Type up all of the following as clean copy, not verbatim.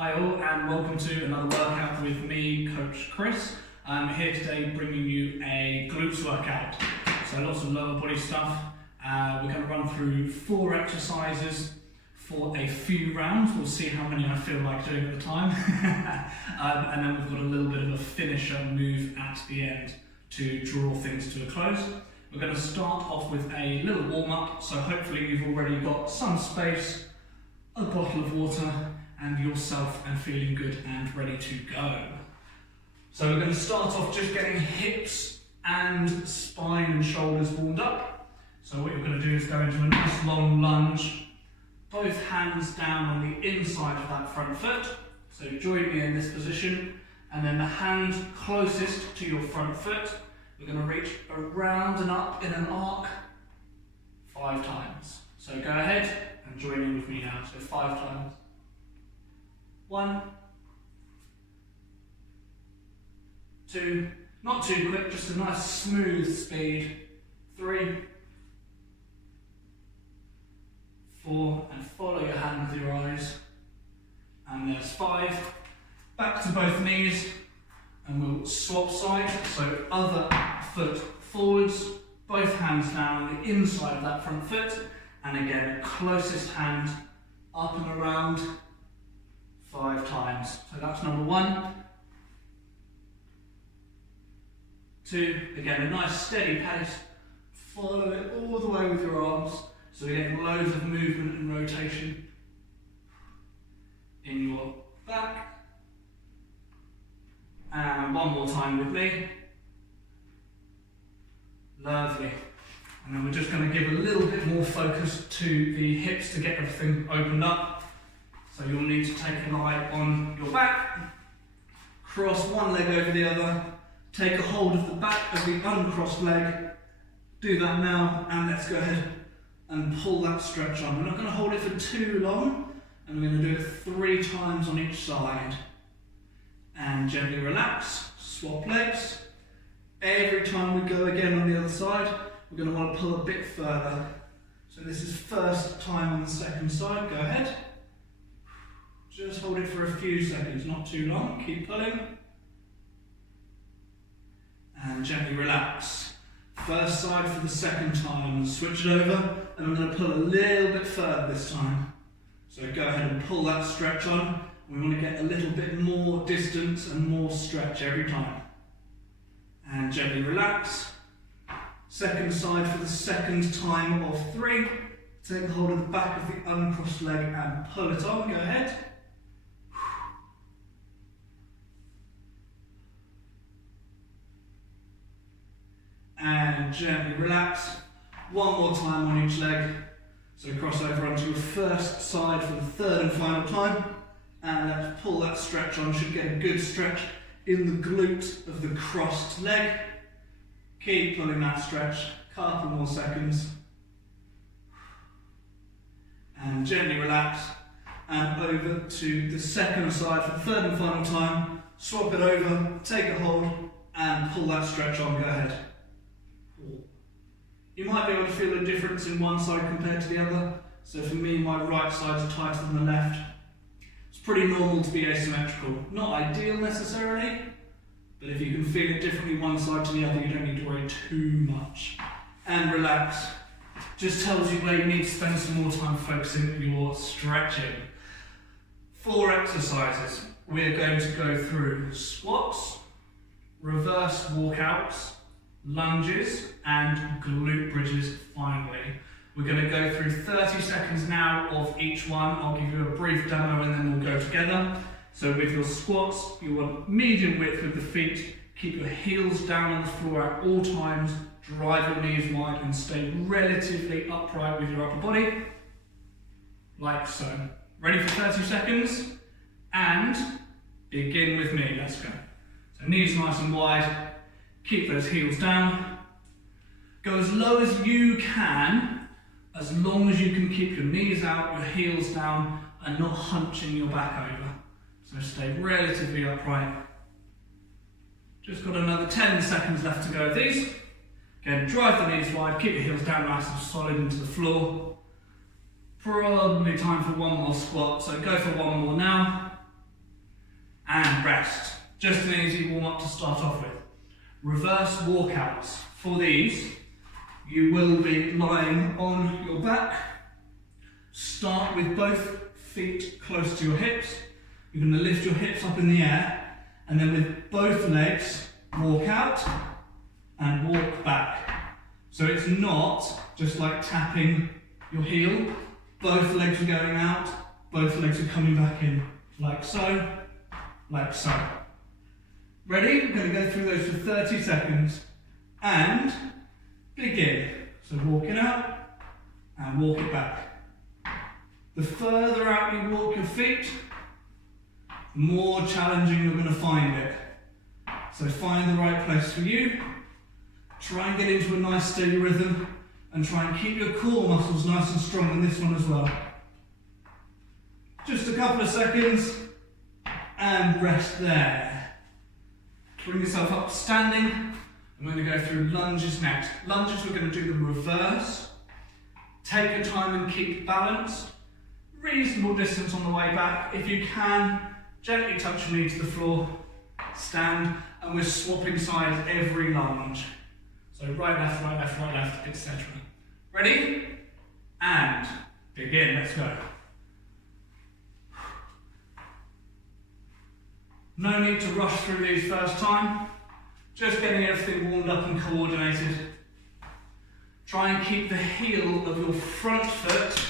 Hi all, and welcome to another workout with me, Coach Chris. I'm here today bringing you a glutes workout. So lots of lower body stuff. We're going to run through 4 exercises for a few rounds. We'll see how many I feel like doing at the time. And then we've got a little bit of a finisher move at the end to draw things to a close. We're going to start off with a little warm-up, so hopefully you've already got some space, a bottle of water, and yourself and feeling good and ready to go. So we're going to start off just getting hips and spine and shoulders warmed up. So what you're going to do is go into a nice long lunge, both hands down on the inside of that front foot. So join me in this position, and then the hand closest to your front foot, we're going to reach around and up in an arc 5 times. So go ahead and join in with me now. So 5 times. 1, 2, not too quick, just a nice smooth speed. 3, 4, and follow your hand with your eyes. And there's 5. Back to both knees, and we'll swap sides. So other foot forwards, both hands down on the inside of that front foot, and again, closest hand up and around 5 times. So that's number 1. 2, again, a nice steady pace. Follow it all the way with your arms, so we're getting loads of movement and rotation in your back. And one more time with me. Lovely. And then we're just going to give a little bit more focus to the hips to get everything opened up. So you'll need to take an eye on your back, cross one leg over the other, take a hold of the back of the uncrossed leg. Do that now, and let's go ahead and pull that stretch on. We're not going to hold it for too long, and we're going to do it 3 times on each side. And gently relax, swap legs. Every time we go again on the other side, we're going to want to pull a bit further. So this is first time on the second side, go ahead. Just hold it for a few seconds, not too long, keep pulling. And gently relax. First side for the second time, switch it over, and I'm going to pull a little bit further this time. So go ahead and pull that stretch on. We want to get a little bit more distance and more stretch every time. And gently relax. Second side for the second time of 3. Take a hold of the back of the uncrossed leg and pull it on, go ahead. And gently relax. One more time on each leg. So cross over onto your first side for the third and final time. And let's pull that stretch on. Should get a good stretch in the glute of the crossed leg. Keep pulling that stretch. Couple more seconds. And gently relax. And over to the second side for the third and final time. Swap it over, take a hold, and pull that stretch on. Go ahead. You might be able to feel a difference in one side compared to the other. So for me, my right side's tighter than the left. It's pretty normal to be asymmetrical. Not ideal necessarily, but if you can feel it differently one side to the other, you don't need to worry too much. And relax. Just tells you where you need to spend some more time focusing your stretching. 4 exercises. We're going to go through squats, reverse walkouts, lunges, and glute bridges finally. We're going to go through 30 seconds now of each one. I'll give you a brief demo and then we'll go together. So with your squats, you want medium width with the feet. Keep your heels down on the floor at all times. Drive your knees wide and stay relatively upright with your upper body. Like so. Ready for 30 seconds? And begin with me. Let's go. So knees nice and wide. Keep those heels down. Go as low as you can, as long as you can keep your knees out, your heels down, and not hunching your back over. So stay relatively upright. Just got another 10 seconds left to go of these. Again, drive the knees wide, keep your heels down nice and solid into the floor. Probably time for one more squat, so go for one more now. Just an easy warm-up to start off with. Reverse walkouts. For these, you will be lying on your back. Start with both feet close to your hips. You're going to lift your hips up in the air, and then with both legs, walk out and walk back. So it's not just like tapping your heel. Both legs are going out, both legs are coming back in, like so, like so. Ready? We're going to go through those for 30 seconds and begin. So walk it out and walk it back. The further out you walk your feet, the more challenging you're going to find it. So find the right place for you. Try and get into a nice steady rhythm and try and keep your core muscles nice and strong in this one as well. Just a couple of seconds and rest there. Bring yourself up standing. I'm going to go through lunges next. Lunges, we're going to do the reverse. Take your time and keep balance. Reasonable distance on the way back. If you can, gently touch your knee to the floor. Stand, and we're swapping sides every lunge. So right, left, right, left, right, left, etc. Ready? And begin. Let's go. No need to rush through these first time. Just getting everything warmed up and coordinated. Try and keep the heel of your front foot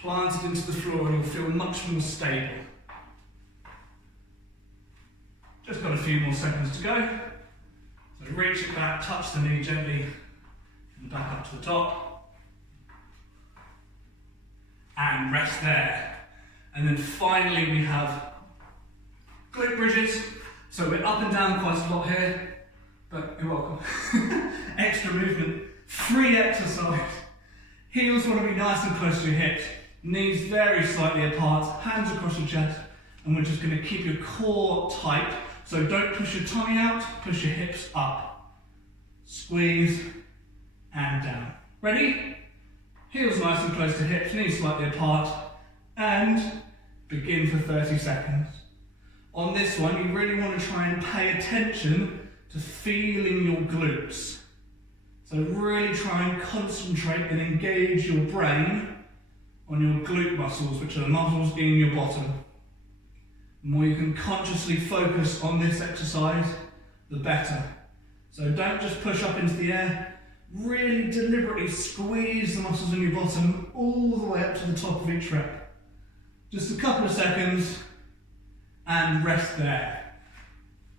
planted into the floor and you'll feel much more stable. Just got a few more seconds to go. So reach it back, touch the knee gently, and back up to the top. And rest there. And then finally we have glute bridges. So we're up and down quite a lot here, but you're welcome. Extra movement, free exercise. Heels want to be nice and close to your hips. Knees very slightly apart, hands across your chest. And we're just going to keep your core tight. So don't push your tummy out, push your hips up. Squeeze and down. Ready? Heels nice and close to hips, knees slightly apart. And begin for 30 seconds. On this one, you really want to try and pay attention to feeling your glutes. So really try and concentrate and engage your brain on your glute muscles, which are the muscles in your bottom. The more you can consciously focus on this exercise, the better. So don't just push up into the air, really deliberately squeeze the muscles in your bottom all the way up to the top of each rep. Just a couple of seconds and rest there.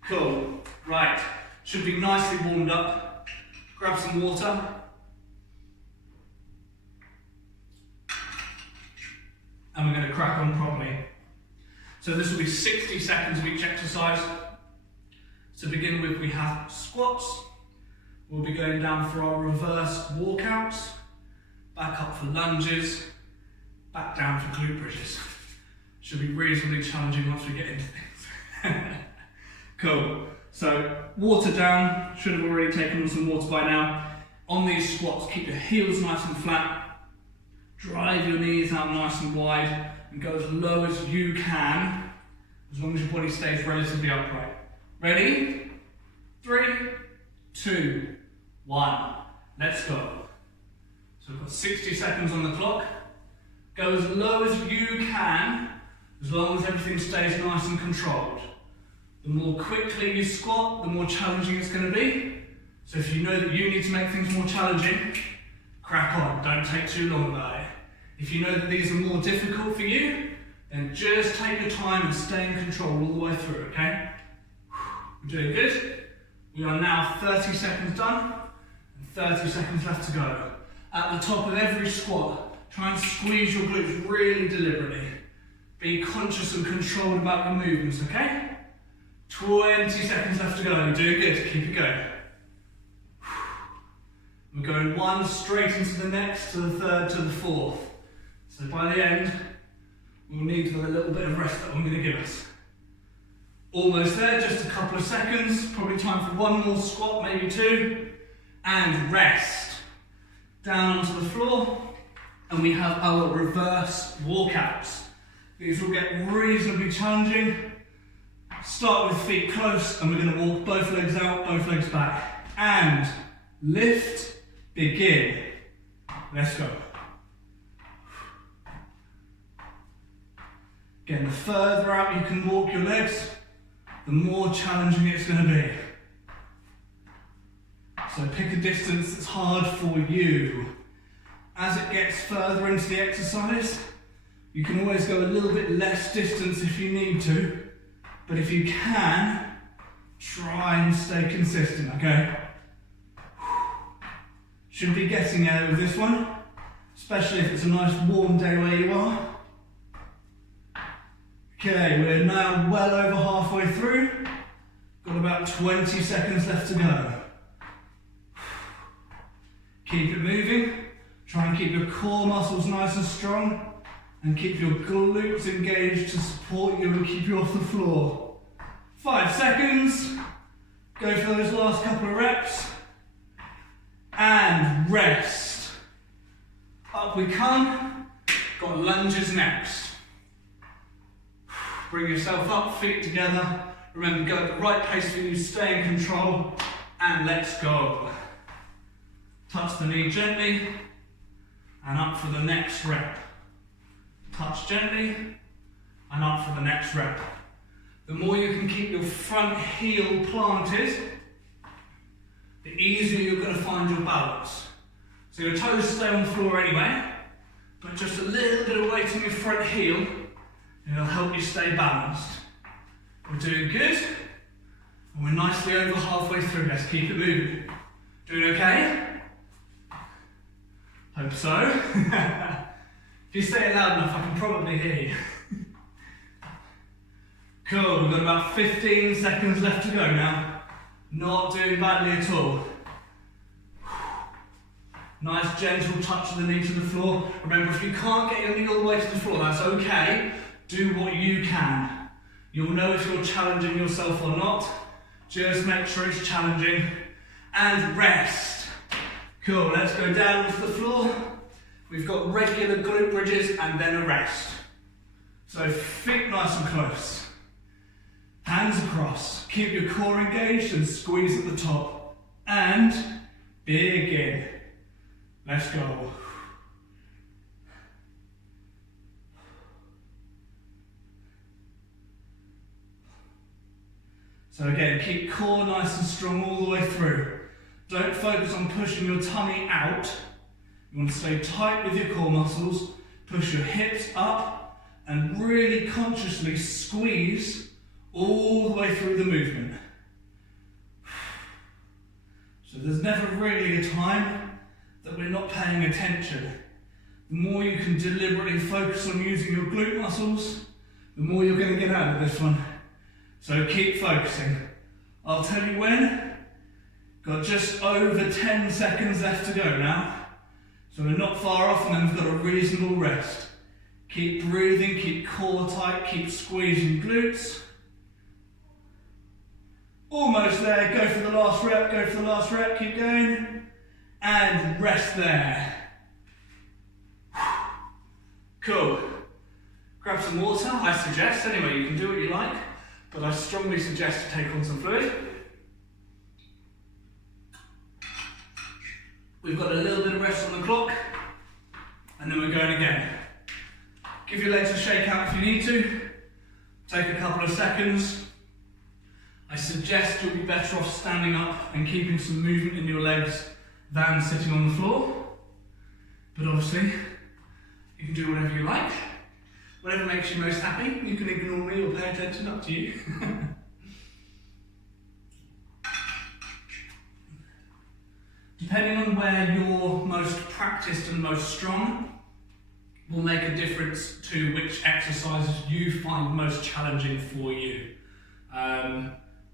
Cool, right, should be nicely warmed up. Grab some water. And we're going to crack on properly. So this will be 60 seconds of each exercise. To begin with, we have squats. We'll be going down for our reverse walkouts, back up for lunges, back down for glute bridges. Should be reasonably challenging once we get into things. Cool. So water down, should have already taken on some water by now. On these squats, keep your heels nice and flat. Drive your knees out nice and wide and go as low as you can, as long as your body stays relatively upright. Ready? 3, 2, 1. Let's go. So we've got 60 seconds on the clock. Go as low as you can, as long as everything stays nice and controlled. The more quickly you squat, the more challenging it's going to be. So if you know that you need to make things more challenging, crack on, don't take too long about it. If you know that these are more difficult for you, then just take your time and stay in control all the way through, okay? We're doing good. We are now 30 seconds done, and 30 seconds left to go. At the top of every squat, try and squeeze your glutes really deliberately. Be conscious and controlled about your movements, okay? 20 seconds left to go. You're doing good. Keep it going. We're going one straight into the next, to the third, to the fourth. So by the end, we'll need a little bit of rest that I'm going to give us. Almost there, just a couple of seconds. Probably time for one more squat, maybe two. And rest. Down onto the floor. And we have our reverse walkouts. These will get reasonably challenging. Start with feet close, and we're going to walk both legs out, both legs back. And lift, begin. Let's go. Again, the further out you can walk your legs, the more challenging it's going to be. So pick a distance that's hard for you. As it gets further into the exercise, you can always go a little bit less distance if you need to, but if you can, try and stay consistent, okay? Should be getting there with this one, especially if it's a nice warm day where you are. Okay, we're now well over halfway through. Got about 20 seconds left to go. Keep it moving. Try and keep your core muscles nice and strong and keep your glutes engaged to support you and keep you off the floor. 5 seconds. Go for those last couple of reps. And rest. Up we come. Got lunges next. Bring yourself up, feet together. Remember, go at the right pace for you, stay in control, and let's go. Touch the knee gently, and up for the next rep. Touch gently, and up for the next rep. The more you can keep your front heel planted, the easier you're going to find your balance. So your toes stay on the floor anyway, but just a little bit of weight on your front heel, and it'll help you stay balanced. We're doing good, and we're nicely over halfway through. Let's keep it moving. Doing okay? Hope so. If you say it loud enough, I can probably hear you. Cool, we've got about 15 seconds left to go now. Not doing badly at all. Nice gentle touch of the knee to the floor. Remember, if you can't get your knee all the way to the floor, that's okay. Do what you can. You'll know if you're challenging yourself or not. Just make sure it's challenging. And rest. Cool, let's go down onto the floor. We've got regular glute bridges and then a rest. So feet nice and close. Hands across. Keep your core engaged and squeeze at the top. And begin. Let's go. So again, keep core nice and strong all the way through. Don't focus on pushing your tummy out. You want to stay tight with your core muscles, push your hips up, and really consciously squeeze all the way through the movement. So there's never really a time that we're not paying attention. The more you can deliberately focus on using your glute muscles, the more you're going to get out of this one. So keep focusing. I'll tell you when. Got just over 10 seconds left to go now. So we're not far off, and then we've got a reasonable rest. Keep breathing, keep core tight, keep squeezing glutes. Almost there, go for the last rep, go for the last rep, keep going. And rest there. Cool. Grab some water, I suggest. Anyway, you can do what you like, but I strongly suggest to take on some fluid. We've got a little bit of rest on the clock, and then we're going again. Give your legs a shake out if you need to. Take a couple of seconds. I suggest you'll be better off standing up and keeping some movement in your legs than sitting on the floor. But obviously, you can do whatever you like. Whatever makes you most happy. You can ignore me or pay attention, up to you. Depending on where you're most practiced and most strong, will make a difference to which exercises you find most challenging for you.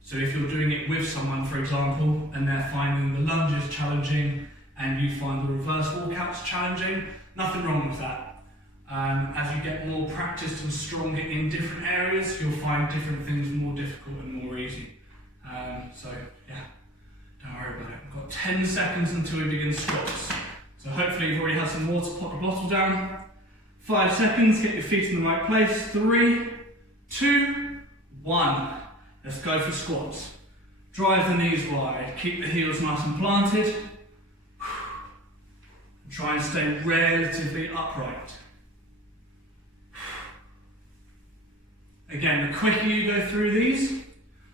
So if you're doing it with someone, for example, and they're finding the lunges challenging and you find the reverse walkouts challenging, nothing wrong with that. As you get more practiced and stronger in different areas, you'll find different things more difficult and more easy. So yeah, don't worry about it. We've got 10 seconds until we begin squats. So hopefully you've already had some water, pop the bottle down. 5 seconds, get your feet in the right place. 3, 2, 1. Let's go for squats. Drive the knees wide, keep the heels nice and planted. Try and stay relatively upright. Again, the quicker you go through these,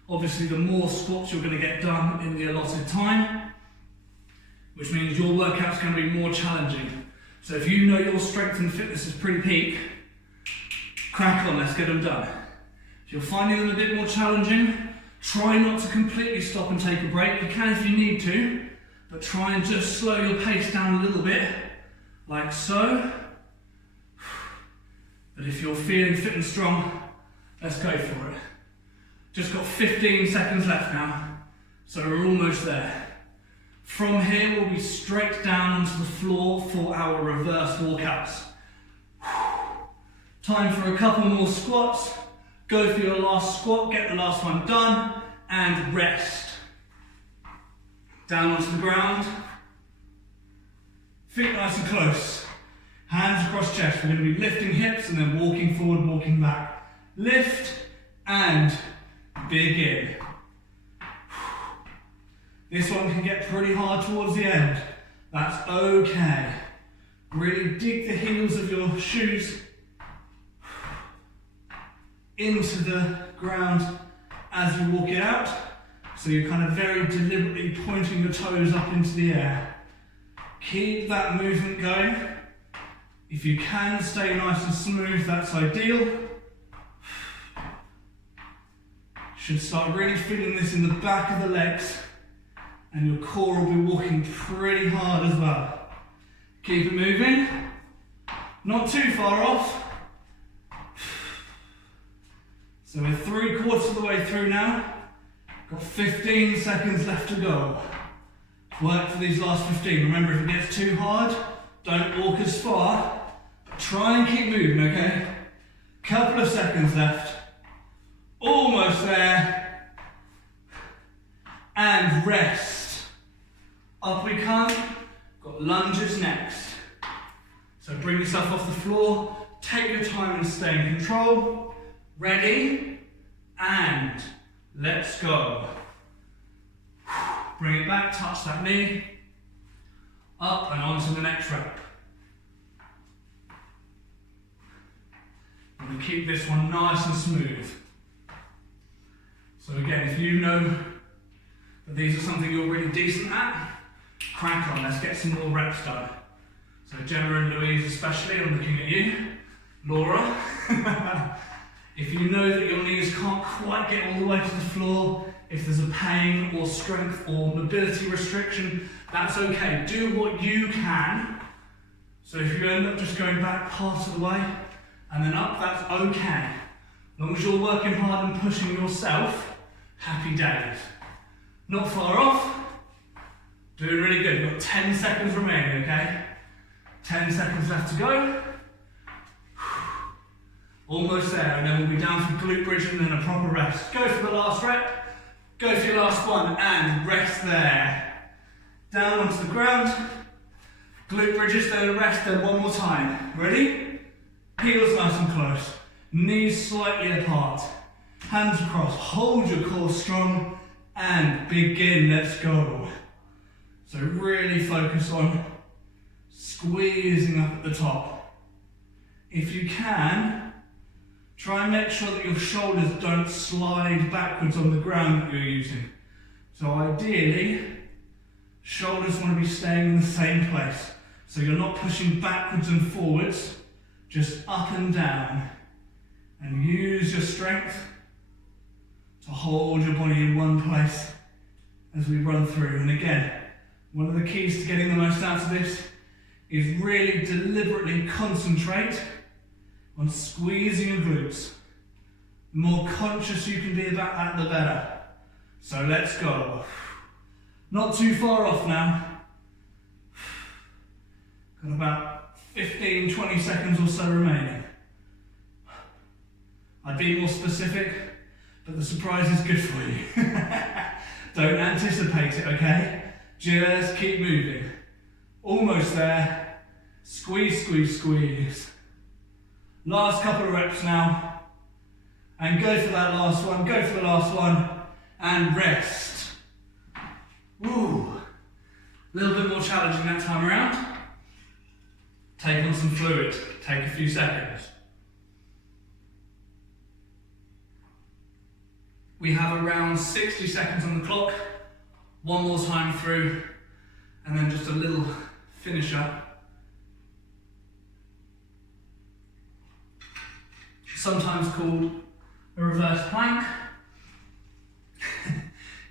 obviously the more squats you're going to get done in the allotted time, which means your workout's going to be more challenging. So if you know your strength and fitness is pretty peak, crack on, let's get them done. If you're finding them a bit more challenging, try not to completely stop and take a break. You can if you need to, but try and just slow your pace down a little bit, like so. But if you're feeling fit and strong, let's go for it. Just got 15 seconds left now, so we're almost there. From here, we'll be straight down onto the floor for our reverse walkouts. Time for a couple more squats. Go for your last squat, get the last one done, and rest. Down onto the ground. Feet nice and close. Hands across chest. We're going to be lifting hips and then walking forward, walking back. Lift and begin. This one can get pretty hard towards the end. That's okay. Really dig the heels of your shoes into the ground as you walk it out. So you're kind of very deliberately pointing your toes up into the air. Keep that movement going. If you can stay nice and smooth, that's ideal. Should start really feeling this in the back of the legs, and your core will be walking pretty hard as well. Keep it moving. Not too far off. So we're 3/4 of the way through now. Got 15 seconds left to go. Work for these last 15. Remember, if it gets too hard, don't walk as far, but try and keep moving, okay? Couple of seconds left. Almost there. And rest. Up we come. Got lunges next. So bring yourself off the floor. Take your time and stay in control. Ready? And let's go. Bring it back, touch that knee. Up and on to the next rep. And we keep this one nice and smooth. So again, if you know that these are something you're really decent at, crack on, let's get some more reps done. So Gemma and Louise especially, I'm looking at you. Laura, if you know that your knees can't quite get all the way to the floor, if there's a pain or strength or mobility restriction, that's okay. Do what you can. So if you end up just going back part of the way and then up, that's okay. As long as you're working hard and pushing yourself, happy days. Not far off. Doing really good. You've got 10 seconds remaining, okay? 10 seconds left to go. Almost there, and then we'll be down for glute bridge and then a proper rest. Go for the last rep. Go for your last one and rest there. Down onto the ground. Glute bridges, then a rest, then one more time. Ready? Heels nice and close. Knees slightly apart. Hands across. Hold your core strong and begin. Let's go. So really focus on squeezing up at the top. If you can, try and make sure that your shoulders don't slide backwards on the ground that you're using. So ideally, shoulders want to be staying in the same place. So you're not pushing backwards and forwards, just up and down. And use your strength to hold your body in one place as we run through. And again, one of the keys to getting the most out of this is really deliberately concentrate on squeezing your glutes. The more conscious you can be about that, the better. So let's go. Not too far off now. Got about 15, 20 seconds or so remaining. I'd be more specific, but the surprise is good for you. Don't anticipate it, okay? Just keep moving. Almost there. Squeeze, squeeze, squeeze. Last couple of reps now. And go for that last one, go for the last one, and rest. Woo. A little bit more challenging that time around. Take on some fluid, take a few seconds. We have around 60 seconds on the clock, one more time through, and then just a little finisher. Sometimes called a reverse plank.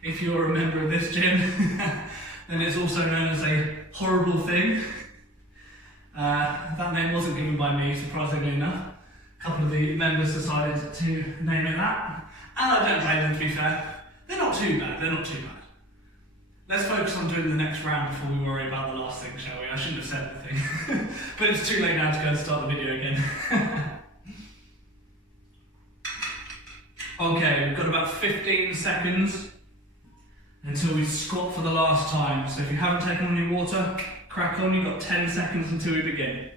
If you're a member of this gym, then it's also known as a horrible thing. That name wasn't given by me, surprisingly enough. A couple of the members decided to name it that. And I don't blame them, to be fair. They're not too bad, they're not too bad. Let's focus on doing the next round before we worry about the last thing, shall we? I shouldn't have said anything. But it's too late now to go and start the video again. Okay, we've got about 15 seconds until we squat for the last time. So if you haven't taken any water, crack on, you've got 10 seconds until we begin.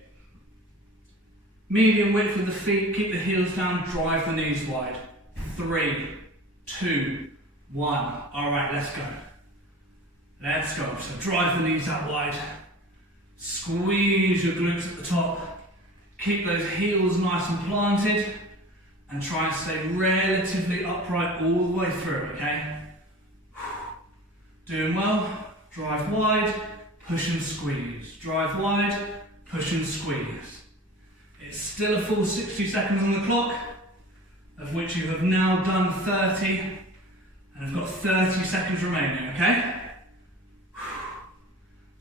Medium width with the feet, keep the heels down, drive the knees wide. 3, 2, 1. All right, let's go. Let's go. So drive the knees out wide. Squeeze your glutes at the top. Keep those heels nice and planted. And try and stay relatively upright all the way through, okay? Doing well. Drive wide, push and squeeze. Drive wide, push and squeeze. It's still a full 60 seconds on the clock, of which you have now done 30, and have got 30 seconds remaining, okay?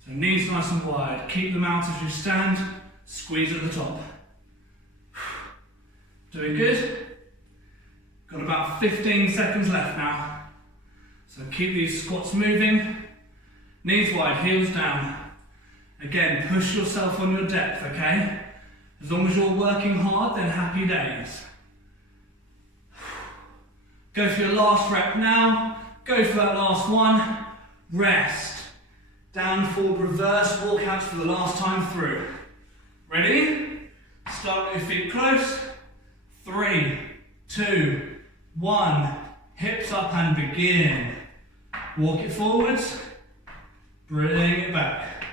So knees nice and wide. Keep them out as you stand. Squeeze at the top. Doing good. Got about 15 seconds left now. So keep these squats moving. Knees wide, heels down. Again, push yourself on your depth, okay? As long as you're working hard, then happy days. Go for your last rep now. Go for that last one. Rest. Down, forward, reverse, walkouts for the last time through. Ready? Start with your feet close. 3, 2, 1. Hips up and begin. Walk it forwards. Bring it back.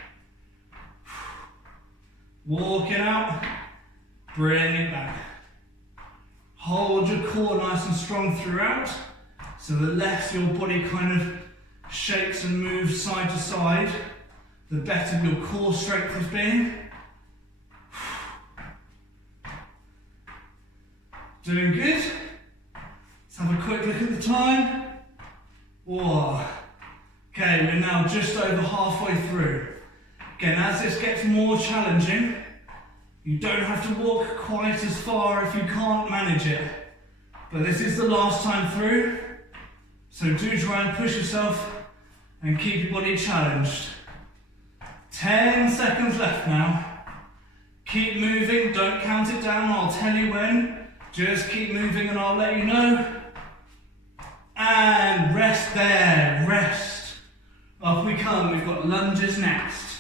Walk it out. Bring it back. Hold your core nice and strong throughout. So the less your body kind of shakes and moves side to side, the better your core strength is being. Doing good. Let's have a quick look at the time. Whoa. Okay, we're now just over halfway through. Again, as this gets more challenging, you don't have to walk quite as far if you can't manage it. But this is the last time through, so do try and push yourself and keep your body challenged. 10 seconds left now. Keep moving, don't count it down, I'll tell you when. Just keep moving and I'll let you know. And rest there, rest. Off we come, we've got lunges next.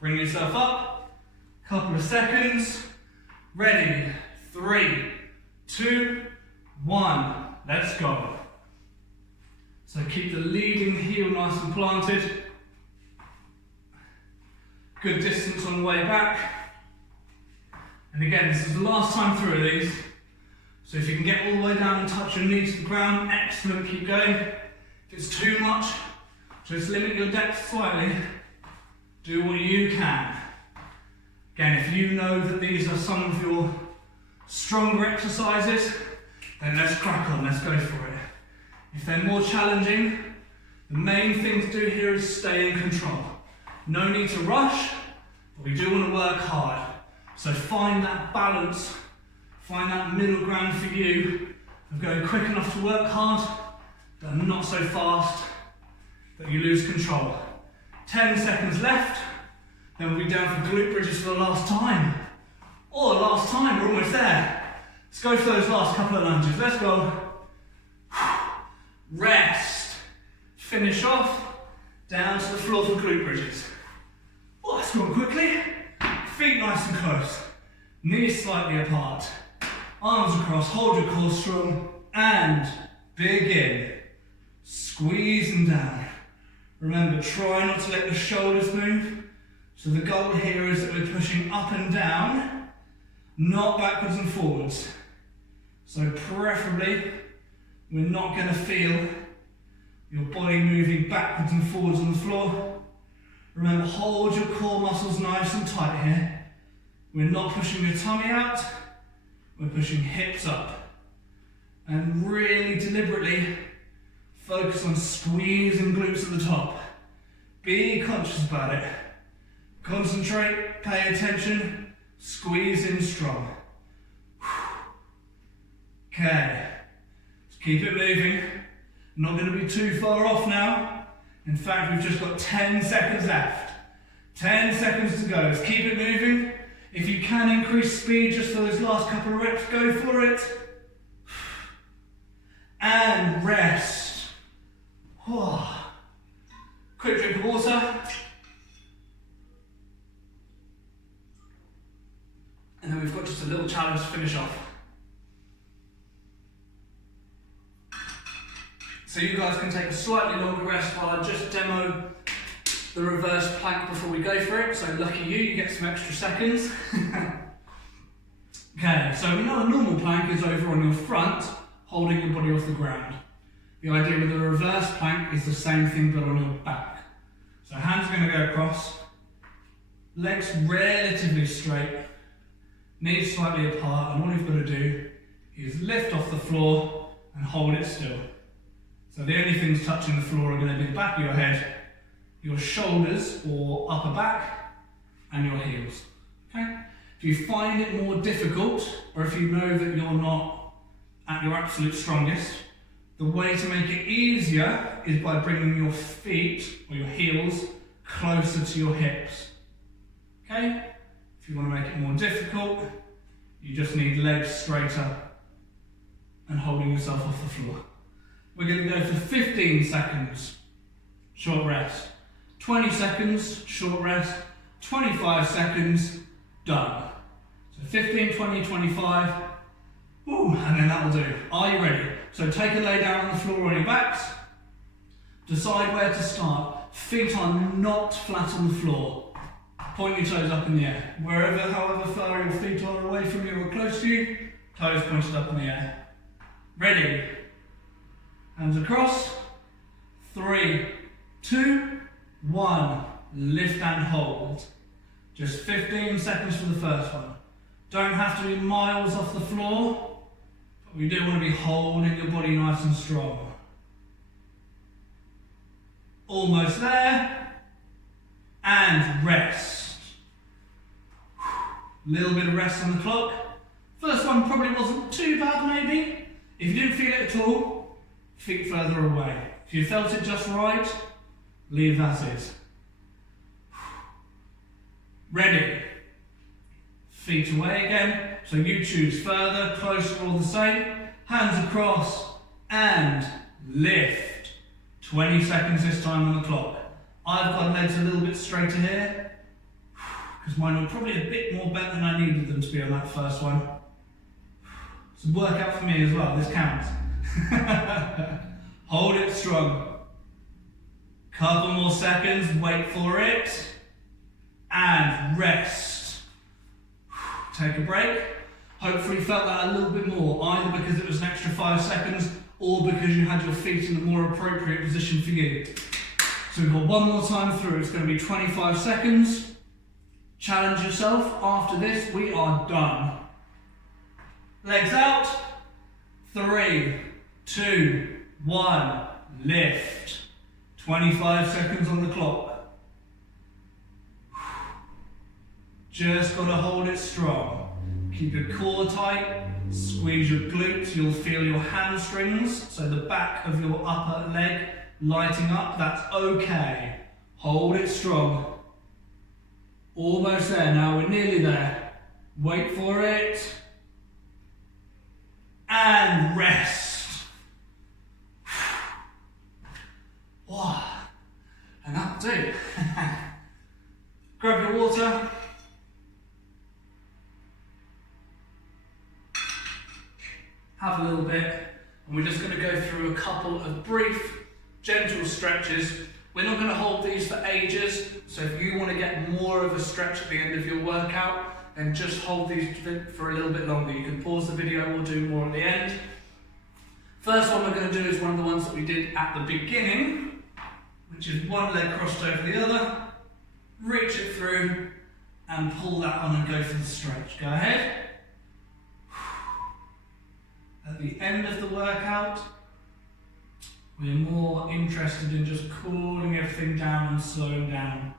Bring yourself up, couple of seconds. Ready, 3, 2, 1, let's go. So keep the leading heel nice and planted. Good distance on the way back. And again, this is the last time through these. So if you can get all the way down and touch your knees to the ground, excellent, keep going. If it's too much, just limit your depth slightly. Do what you can. Again, if you know that these are some of your stronger exercises, then let's crack on, let's go for it. If they're more challenging, the main thing to do here is stay in control. No need to rush, but we do want to work hard. So find that balance, find that middle ground for you of going quick enough to work hard, but not so fast that you lose control. 10 seconds left, then we'll be down for glute bridges for the last time. Or last time, we're almost there. Let's go for those last couple of lunges, let's go. Rest. Finish off, down to the floor for glute bridges. Oh, that's gone quickly. Feet nice and close, knees slightly apart. Arms across, hold your core strong, and begin. Squeezing down. Remember, try not to let the shoulders move. So the goal here is that we're pushing up and down, not backwards and forwards. So preferably, we're not going to feel your body moving backwards and forwards on the floor. Remember, hold your core muscles nice and tight here. We're not pushing your tummy out, we're pushing hips up. And really deliberately focus on squeezing glutes at the top. Be conscious about it. Concentrate, pay attention, squeeze in strong. Okay, let's keep it moving. Not going to be too far off now. In fact, we've just got 10 seconds left. 10 seconds to go. Let's keep it moving. If you can increase speed just for those last couple of reps, go for it. And rest. Quick drink of water. And then we've got just a little challenge to finish off. So you guys can take a slightly longer rest while I just demo the reverse plank before we go for it. So lucky you, you get some extra seconds. Okay, so we know a normal plank is over on your front, holding your body off the ground. The idea with the reverse plank is the same thing but on your back. So hands are going to go across, legs relatively straight, knees slightly apart, and all you've got to do is lift off the floor and hold it still. So the only things touching the floor are going to be the back of your head, your shoulders or upper back, and your heels. Okay? If you find it more difficult, or if you know that you're not at your absolute strongest, the way to make it easier is by bringing your feet or your heels closer to your hips. Okay? If you want to make it more difficult, you just need legs straighter and holding yourself off the floor. We're going to go for 15 seconds, short rest. 20 seconds, short rest. 25 seconds, done. So 15, 20, 25. Ooh, and then that'll do. Are you ready? So take a lay down on the floor on your backs. Decide where to start. Feet are not flat on the floor. Point your toes up in the air. Wherever, however far your feet are away from you or close to you, toes pointed up in the air. Ready? Hands across. 3, 2, 1. Lift and hold. Just 15 seconds for the first one. Don't have to be miles off the floor, but we do want to be holding your body nice and strong. Almost there. And rest. Little bit of rest on the clock. First one probably wasn't too bad maybe. If you didn't feel it at all, feet further away. If you felt it just right, leave as is. Ready. Feet away again. So you choose further, closer or the same. Hands across and lift. 20 seconds this time on the clock. I've got legs a little bit straighter here because mine were probably a bit more bent than I needed them to be on that first one. It's a workout for me as well, this counts. Hold it strong. Couple more seconds, wait for it. And rest. Take a break. Hopefully you felt that a little bit more, either because it was an extra 5 seconds or because you had your feet in a more appropriate position for you. So we've got one more time through. It's going to be 25 seconds. Challenge yourself. After this, we are done. Legs out. 3, 2, 1. Lift. 25 seconds on the clock. Just got to hold it strong. Keep your core tight. Squeeze your glutes. You'll feel your hamstrings, so the back of your upper leg lighting up. That's okay. Hold it strong. Almost there now. We're nearly there. Wait for it. And rest. Wow. And that'll do. Grab your water. And we're just going to go through a couple of brief, gentle stretches. We're not going to hold these for ages, so if you want to get more of a stretch at the end of your workout, then just hold these for a little bit longer. You can pause the video, we'll do more at the end. First one we're going to do is one of the ones that we did at the beginning, which is one leg crossed over the other, reach it through, and pull that on and go for the stretch. Go ahead. At the end of the workout, we're more interested in just cooling everything down and slowing down.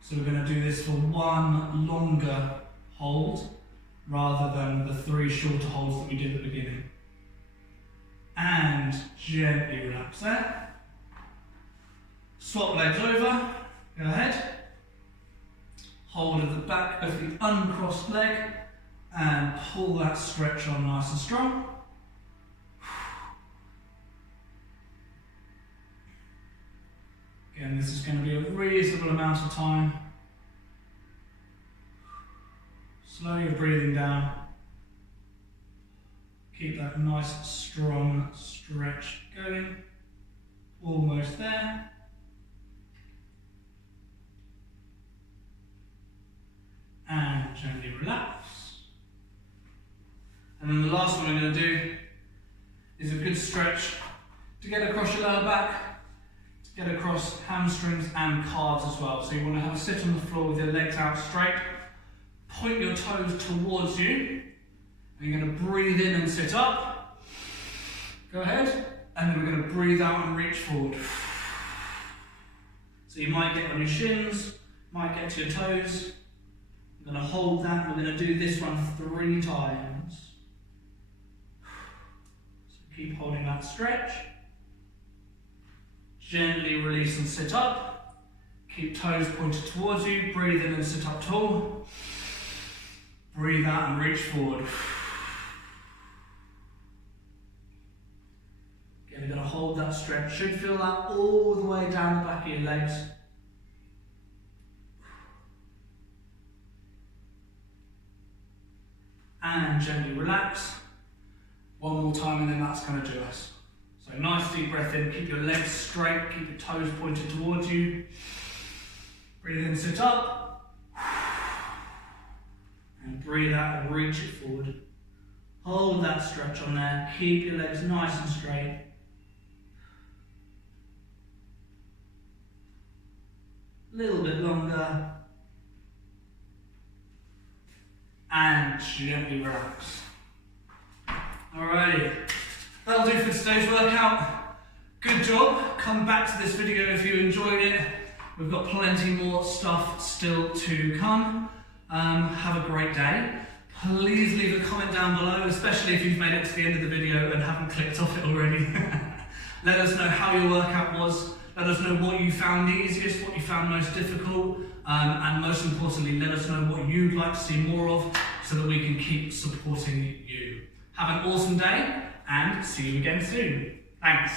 So we're going to do this for one longer hold rather than the 3 shorter holds that we did at the beginning. And gently relax there. Swap legs over. Go ahead. Hold of the back of the uncrossed leg and pull that stretch on nice and strong. Again, this is going to be a reasonable amount of time. Slow your breathing down. Keep that nice, strong stretch going. Almost there. And gently relax. And then the last one we're going to do is a good stretch to get across your lower back, get across hamstrings and calves as well. So you want to have a sit on the floor with your legs out straight, point your toes towards you, and you're going to breathe in and sit up. Go ahead, and then we're going to breathe out and reach forward. So you might get on your shins, might get to your toes. We're going to hold that, and we're going to do this one 3 times. So keep holding that stretch. Gently release and sit up. Keep toes pointed towards you. Breathe in and sit up tall. Breathe out and reach forward. Again, you're going to hold that stretch. Should feel that all the way down the back of your legs. And gently relax. One more time and then that's going to do us. So nice deep breath in, keep your legs straight, keep your toes pointed towards you. Breathe in, sit up. And breathe out and reach it forward. Hold that stretch on there, keep your legs nice and straight. A little bit longer. And gently relax. Alrighty, that'll do for today's workout. Good job. Come back to this video if you enjoyed it. We've got plenty more stuff still to come. Have a great day. Please leave a comment down below, especially if you've made it to the end of the video and haven't clicked off it already. Let us know how your workout was. Let us know what you found easiest, what you found most difficult, and most importantly, let us know what you'd like to see more of so that we can keep supporting you. Have an awesome day and see you again soon. Thanks.